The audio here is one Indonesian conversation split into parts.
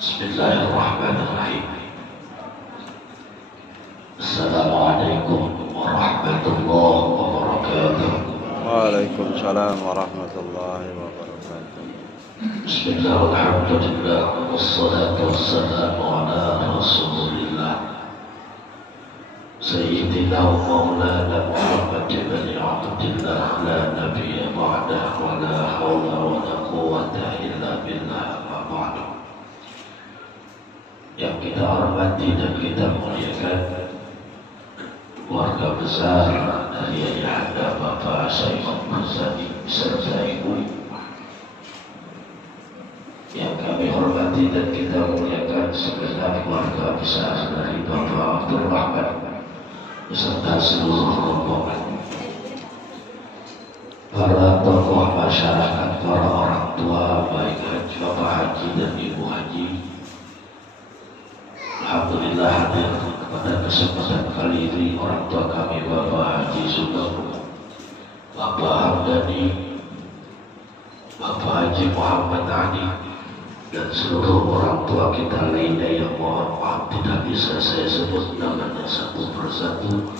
Bismillahirrahmanirrahim. Assalamualaikum warahmatullahi wabarakatuh. Waalaikumsalam warahmatullahi wabarakatuh. Bismillah, alhamdulillah, wassalatu wassalamu ala rasulillah Sayyidina wa maulana Muhammad ibn Abdillah, la nabiyya ba'dah, wa la hawla wa la quwwata illa billah, ma ba'du. Yang kita hormati dan kita muliakan keluarga besar dari ayahanda Bapak Saiful Muzani serta ibu yang kami hormati dan kita muliakan segenap keluarga besar dari Bapak Abdul Rahman beserta seluruh rombongan, para tokoh masyarakat, para orang tua baik haji, Bapak Haji dan Ibu Haji. Alhamdulillah hadir pada kesempatan kali ini orang tua kami Bapak Haji Sutomo, Bapak Hamdani, Bapak Haji Muhammad Ali, dan seluruh orang tua kita lainnya yang mohon maaf tidak bisa saya sebut namanya satu persatu.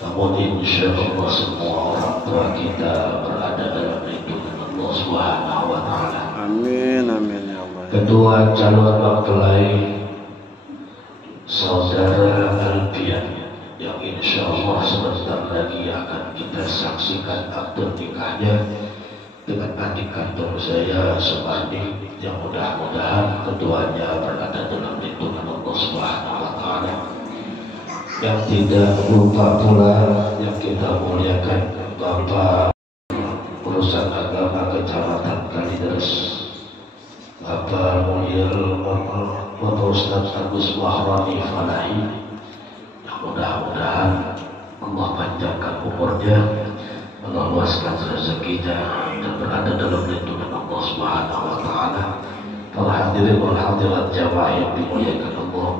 Namun insya Allah semua orang tua kita berada dalam lindungan Allah Subhanahu wa Ta'ala. Amin, amin ya Allah. Kedua calon mempelai Saudara Alfian yang insya Allah sebentar lagi akan kita saksikan akad nikahnya dengan adik kandung saya Sumandi, yang mudah-mudahan keduanya berada dalam lindungan Allah Subhanahu wa Ta'ala. Yang tidak lupa pula yang kita muliakan Bapak Urusan Agama Kecamatan Kalideres, Bapak Mulyal Bapak Ustaz Agus Wahrani Falahi, yang mudah-mudahan Allah panjangkan umurnya, meluaskan rezekinya, dan berada dalam lindungan Allah Subhanahu wa Ta'ala. Para hadirin wal hadirat jamaah yang dimuliakan Allah,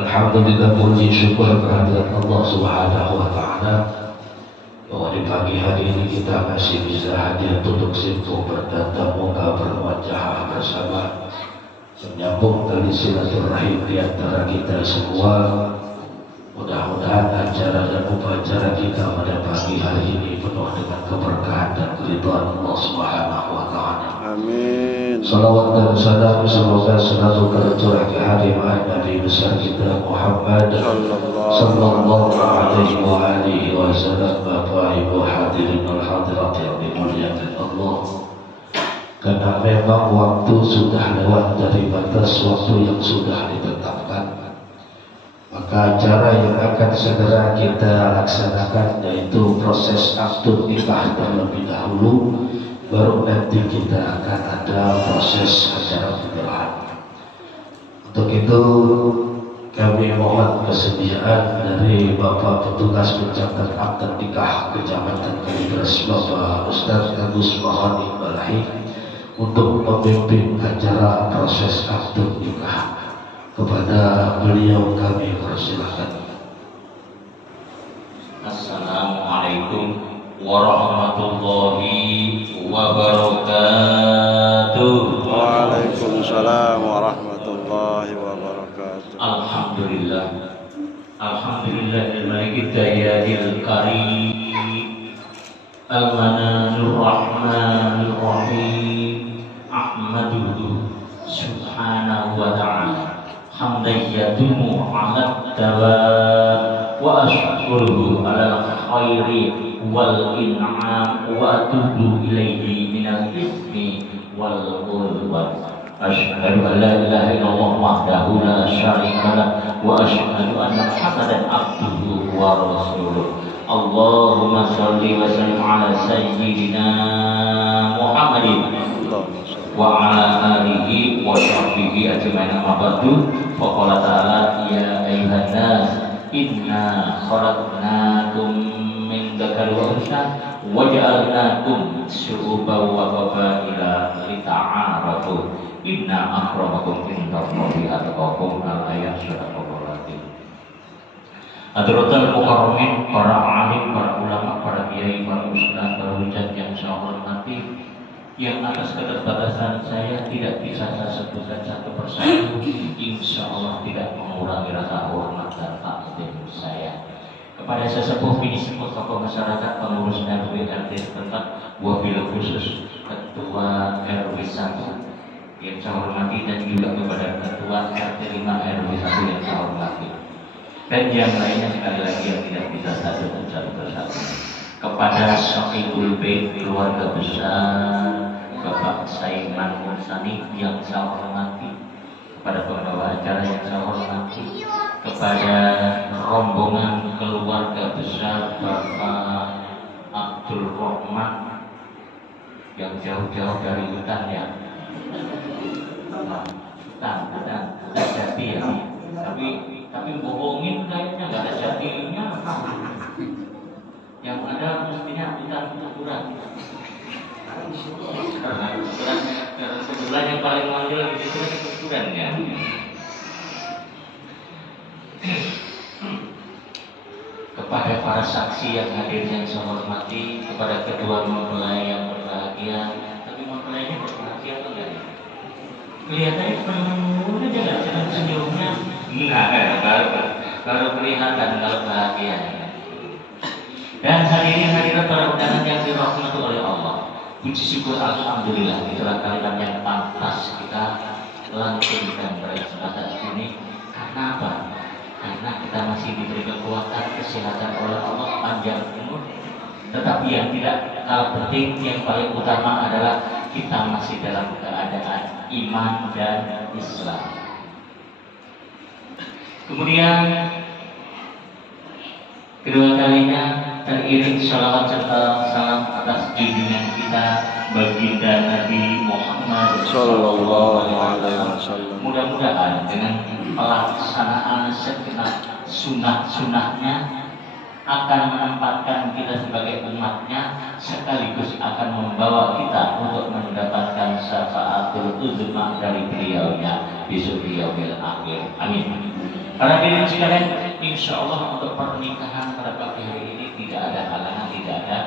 alhamdulillah, puji syukur kehadirat Allah Subhanahu wa Ta'ala bahwa di pagi hari ini kita masih bisa hadir duduk simpul bertatap muka berwajah bersama, menyambung tali silaturahim di antara kita semua. Mudah-mudahan acara dan upacara kita pada pagi hari ini penuh dengan keberkahan dan keridhaan Allah Subhanahu wa Ta'ala. Amin. Salawat dan salam semoga selalu tercurah ke hadirat Nabi besar kita Muhammad sallallahu alaihi wa alihi wasallam. Bapak Ibu hadirin wal hadirat yang dimuliakan Allah, karena memang waktu sudah lewat dari batas waktu yang sudah ditetapkan, maka acara yang akan segera kita laksanakan yaitu proses akad nikah terlebih dahulu, baru nanti kita akan ada proses acara penyerahan. Untuk itu kami mohon kesediaan dari Bapak Petugas Pencatat Akad Nikah Kecamatan Kalideres, Bapak Ustaz Agus Wahrani Falahi, untuk memimpin acara proses akad nikah. Kepada beliau kami persilakan. Assalamualaikum warahmatullahi wabarakatuh. Waalaikumsalam warahmatullahi wabarakatuh. Alhamdulillah, alhamdulillahil malikid dayyadil karim, al-mananur rahmanir rahim, ahmaduhu subhanahu wa ta'ala hamdan yadumu ala dawam, wa ashkuruhu ala khairi wal in'am, wa atubu ilaihi minal ismi wal udwan. Asyhadu an la ilaha illallah wahdahu la syarika lah, wa asyhadu anna Muhammadan abduhu wa rasuluh. Allahumma shalli wa sallim ala sayyidina Muhammadin Allahumma sholli wa ala alihi wa sahbihi ajma'in amma ba'du. Faqala ta'ala ya ayyuhan nas inna khalaqnakum min dzakari wa untha wa ja'alnakum syu'uban wa qabaila lita'arafu inna akramakum indallahi atqakum. Al-ayat surah Al-Fatihah. Hadratul mukarramin, para alim, para ulama, para kiai, para ustaz, para hujat yang saya hormati, yang atas keterbatasan saya tidak bisa saya sebutkan satu persatu, insya Allah tidak mengurangi rasa hormat dan takdim saya kepada sesepuh bini sepuh tokoh masyarakat, pengurus RW RT setempat, wabil khusus ketua RW 1 yang saya hormati, dan juga kepada ketua RT 5 RW 1 yang saya hormati, dan yang lainnya sekali lagi yang tidak bisa saya sebut satu persatu. Kepada Sahibul Bait, keluarga besar Bapak Saiman Mursani yang saya hormati, kepada pembawa acara yang saya hormati, kepada rombongan keluarga besar Bapak Abdul Rahman yang jauh-jauh dari hutan ya, hutan jadi ya, tapi bohongin kayaknya nggak ada jadinya, yang ada mestinya hutan kuburan. Karena kebetulan yang paling manggil di situ kan kuburan ya. Kepada para saksi yang hadir yang saya hormati, kepada kedua mempelai yang berbahagia, tapi mempelainya berbahagia atau enggak? Kelihatannya penuh aja nggak dengan senyumnya. Baru kelihatan kalau bahagia. Dan hadirin hadirat para undangan yang dirahmati oleh Allah, puji syukur alhamdulillah, itulah kalimat yang pantas kita lantunkan pada kesempatan ini. Karena apa? Karena kita masih diberi kekuatan, kesehatan oleh Allah, panjang umur. Tetapi yang tidak kalah penting, yang paling utama adalah kita masih dalam keadaan iman dan Islam. Kemudian kedua kalinya teriring shalawat serta salam atas junjungan kita baginda Nabi Muhammad sallallahu alaihi wasallam. Mudah-mudahan dengan pelaksanaan segenap sunah-sunahnya akan menempatkan kita sebagai umatnya, sekaligus akan membawa kita untuk mendapatkan syafaatul uzma dari beliaunya besok di yaumil akhir. Amin. Para hadirin sekalian, insya Allah untuk pernikahan pada pagi hari ini tidak ada halangan, tidak ada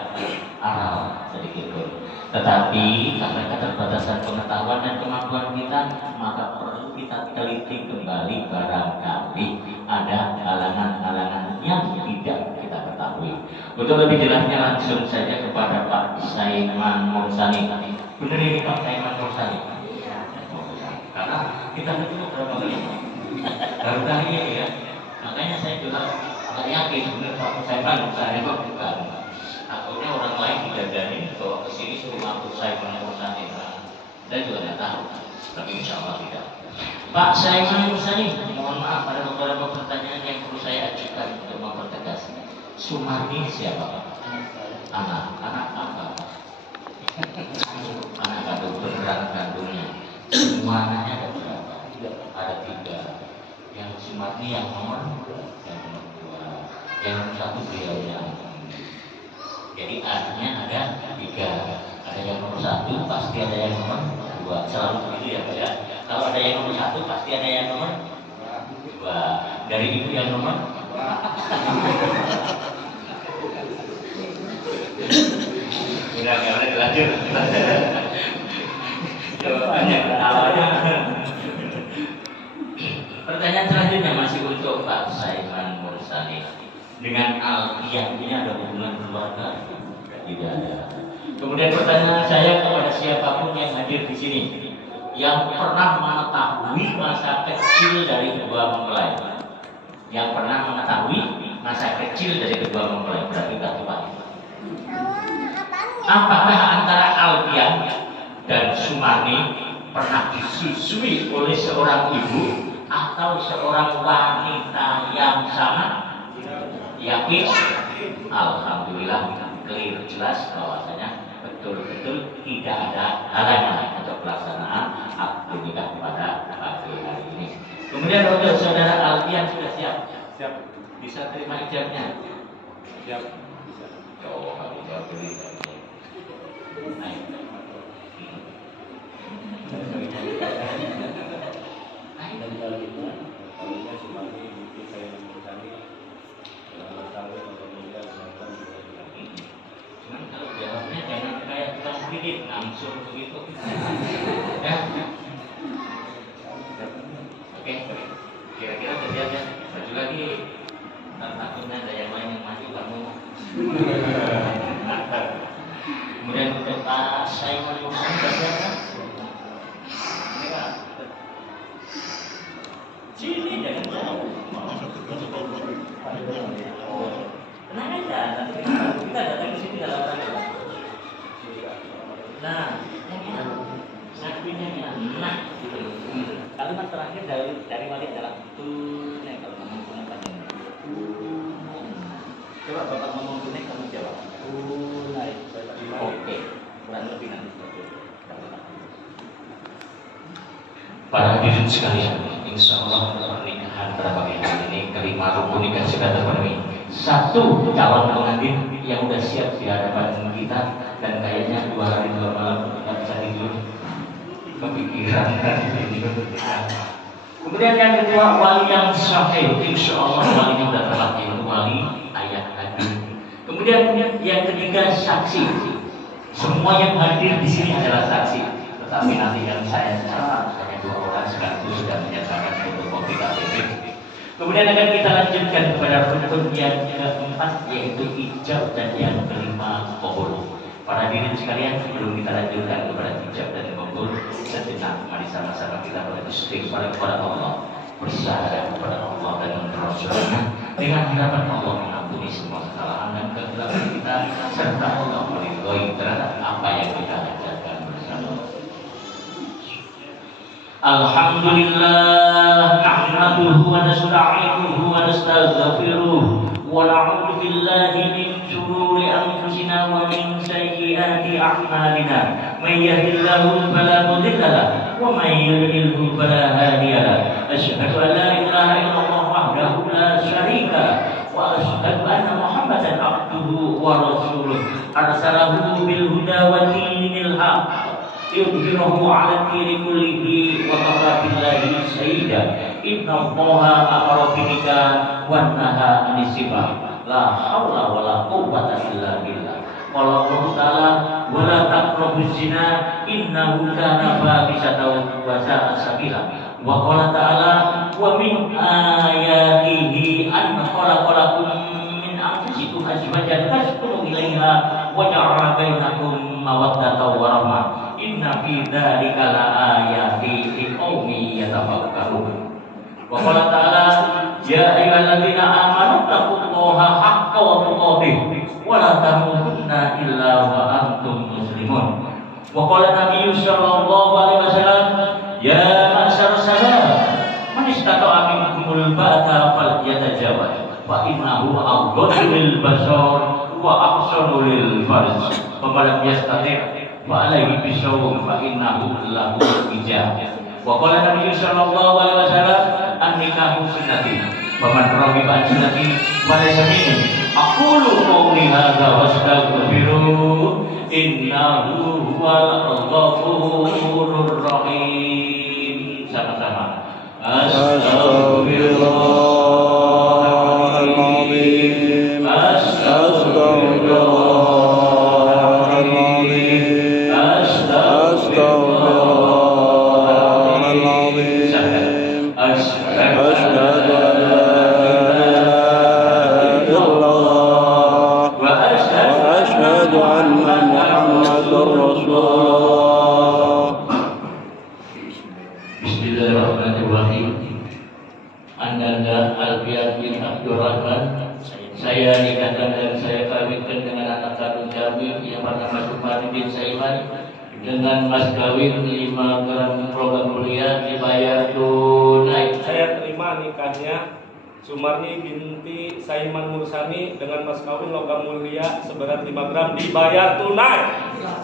aral sedikit pun. Tetapi karena keterbatasan pengetahuan dan kemampuan kita, maka perlu kita teliti kembali barangkali ada halangan-halangan yang tidak kita ketahui. Untuk lebih jelasnya langsung saja kepada Pak Saiman Mursani. Benar ini Pak Saiman Mursani? Karena kita ketemu berapa kali? Baru kali ini ya. Makanya saya juga agak yakin benar Pak Saiman Mursani kok bukan. Takutnya orang lain didadani bahwa kesini suruh aku Saiman Mursani. Saya juga tidak tahu, tapi insya Allah tidak. Pak Saiman Mursani, mohon maaf pada beberapa pertanyaan yang perlu saya ajukan untuk mempertegas. Sumarni siapa Pak? Anak apa? Anak kandung, beneran kandungnya. Semuanya ada berapa? Ada 3. Yang Sumarni yang nomor 2, yang nomor 1 beliaunya. Jadi artinya ada 3. Ada yang nomor 1, pasti ada yang nomor 2. Selalu begitu ya Pak ya. Kalau ada yang nomor 1, pasti ada yang nomor 2. Dari ibu yang nomor udah nggak boleh dilanjut. Jawabannya awalnya. Pertanyaan selanjutnya masih untuk Pak Saiman Mursani. Dengan alfiah ini ada hubungan keluarga? Tidak ada. Kemudian pertanyaan saya kepada siapapun yang hadir di sini, yang pernah mengetahui masa kecil dari kedua mempelai, yang pernah mengetahui masa kecil dari kedua mempelai, berarti tak tua. Apakah antara Alfian dan Sumarni pernah disusui oleh seorang ibu atau seorang wanita yang sama? Yakin? Alhamdulillah clear, jelas bahwasanya betul-betul tidak ada halangan atau Siap. Bisa terima ijabnya? Siap. Bisa. Ya Allah, kamu jawab ini. Naik. Saya sering mengatakan dan selanjutnya tahunya Sumani binti saya mencari dalam tahu atau tidak melakukan Cuman kalau jawabnya jangan kayak tukang kredit langsung begitu. Ya. Oke. Kira-kira udah siap ya? Maju lagi. Ntar takutnya ada yang lain yang maju kamu. Kemudian untuk Pak Saiman Musa sudah siap kan? Sini jangan jauh. Tenang aja, nanti kita datang ke sini dalam rangka. Nah, yang ini saktinya ini nah. Kalimat terakhir dari wali adalah tunai kalau ngomong tunai panjang. Coba bapak ngomong tunai kamu jawab. Tunai. Oke, kurang lebih nanti. Para hadirin sekalian, insya Allah pernikahan pada pagi hari ini kelima rukun nikah sudah terpenuhi. Satu calon pengantin yang sudah siap di hadapan kita dan kayaknya 2 hari 2 malam tidak bisa tidur. Kepikiran ini. Kemudian yang kedua wali yang sahih, insya Allah walinya sudah terlatih untuk wali ayah kandung. Kemudian yang ketiga saksi. Semua yang hadir di sini adalah saksi. Tetapi nanti yang saya catat hanya 2 orang sekaligus sudah menyatakan untuk kopi KTP. Kemudian akan kita lanjutkan kepada rukun yang keempat yaitu ijab dan yang kelima qabul. Para hadirin sekalian, sebelum kita lanjutkan kepada ijab dan qabul, sejenak mari sama-sama kita beristighfar kepada Allah, bersandar kepada Allah dan Rasulnya dengan harapan Allah mengampuni semua kesalahan dan kegelapan kita serta Allah meridhoi terhadap apa yang kita ajarkan bersama. Alhamdulillah nahmaduhu wa nasta'inuhu wa nastaghfiruh wa na'udzu billahi min shururi anfusina wa min sayyiati a'malina may yahdihillahu fala mudilla lahu wa may yudlilhu fala hadiya lahu asyhadu an la ilaha illallah wahdahu la syarika lahu wa asyhadu anna Muhammadan abduhu wa rasuluh arsalahu bil huda wa dinil haqq yudhhiruhu 'ala ad-dini kullihi wa kafa billahi sayyida inna Allaha amara binika wa nahaa 'anil sibah la haula wa la quwwata illa billah qala Allah ta'ala wa la taqrabuz zina innahu kana fahisatan wa sa'a sabila wa qala ta'ala wa min ayatihi an khalaqalakum min anfusikum azwajan taskunu ilaiha wa ja'ala bainakum mawaddatan wa rahmah inna fi dzalika la ayatin liqaumin yatafakkarun. Wa qala ta'ala ya ayyuhalladzina amanu taqullaha haqqa tuqatih wa la tamutunna illa wa antum muslimun. Wa qala Nabi sallallahu alaihi wasallam ya ma'syar sabab man istata'a minkumul ba'ata falyatajawaz fa innahu aghaddu lil basar wa ahsanu lil farj wa man yastati' wa alaihi bisawm fa innahu lahu ijab. Wa qala Nabi sallallahu alaihi wasallam an-nikahu sunnati wa man raghiba an sunnati fa laysa minni. Aqulu qawli hadza wastaghfiru innahu huwal ghafurur rahim. Sama-sama. Astaghfirullahaladzim. Astaghfirullah. Saya nikahkan dan saya kawinkan dengan anak kandung kami yang bernama Sumani bin Saiman dengan mas kawin 5 gram logam mulia dibayar tunai. Saya terima nikahnya Sumarni binti Saiman Mursani dengan mas kawin logam mulia seberat 5 gram dibayar tunai.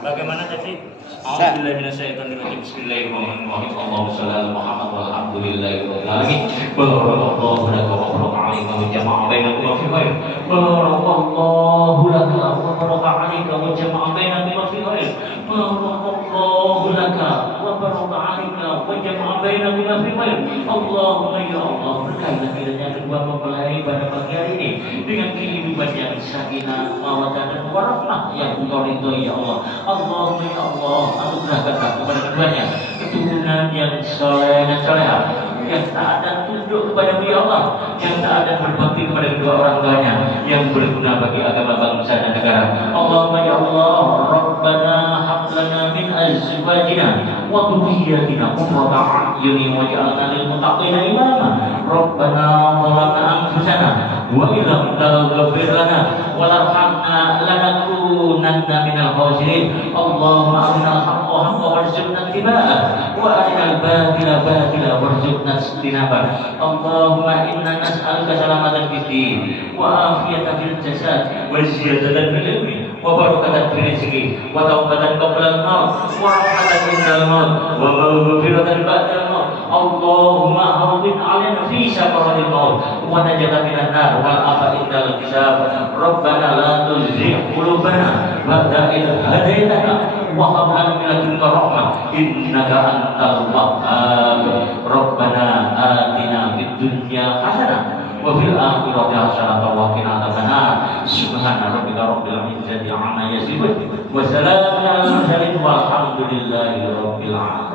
Bagaimana saksi? A'udzubillahi minasyaitonirrajim. Bismillahirrahmanirrahim. Allahumma shalli ala Muhammad walhamdulillahirabbil alamin. Barakallahu laka wa baraka 'alaika wa jama'a bainakum fi khair. Barakallahu laka wa baraka 'alaika wa jama'a bainakum fi khair. Barakallahu laka wa baraka 'alaika wa jama'a bainakum fi khair. Allahumma ya Allah, berkailah kiranya kedua mempelai pada pagi hari ini dengan kehidupan yang sakinah, mawaddah dan warahmah yang Engkau ridhoi ya Allah. Allahumma ya Allah, anugerahkanlah kepada keduanya keturunan yang soleh dan soleha, yang taat dan tunduk kepada-Mu ya Allah, yang taat dan berbakti kepada kedua orang tuanya, yang berguna bagi agama, bangsa dan negara. Allahumma ya Allah, Rabbana hab lana min azwajina wa dhurriyyatina qurrata a'yunin waj'alna lil muttaqina imama. Rabbana zalamna anfusana wa illam taghfir lana wa tarhamna lanakunanna minal khasirin. Allahumma arinal haqqa haqqan warzuqna ittiba'ah wa arinal batila batila warzuqna ijtinabah. Allahumma inna nas'aluka salamatan fid din wa afiyatan fil jasad wa ziyadatan fil ilmi wa barakatan fil rizqi wa taubatan qabla al-maut wa rahmatan indal maut wa maghfiratan ba'da al-maut. Allahumma hawwin 'alaina fi sakaratil maut wa najatan minan nar wal afa indal hisab. Rabbana la tuzigh qulubana ba'da idh hadaytana wa hab lana min ladunka rahmah innaka antal wahhab. Rabbana atina fid dunya hasanah wa fil akhirati hasanah wa qina adzabannar. Subhana rabbika rabbil izzati amma yasifun wa salamun alal mursalin walhamdulillahi rabbil alamin.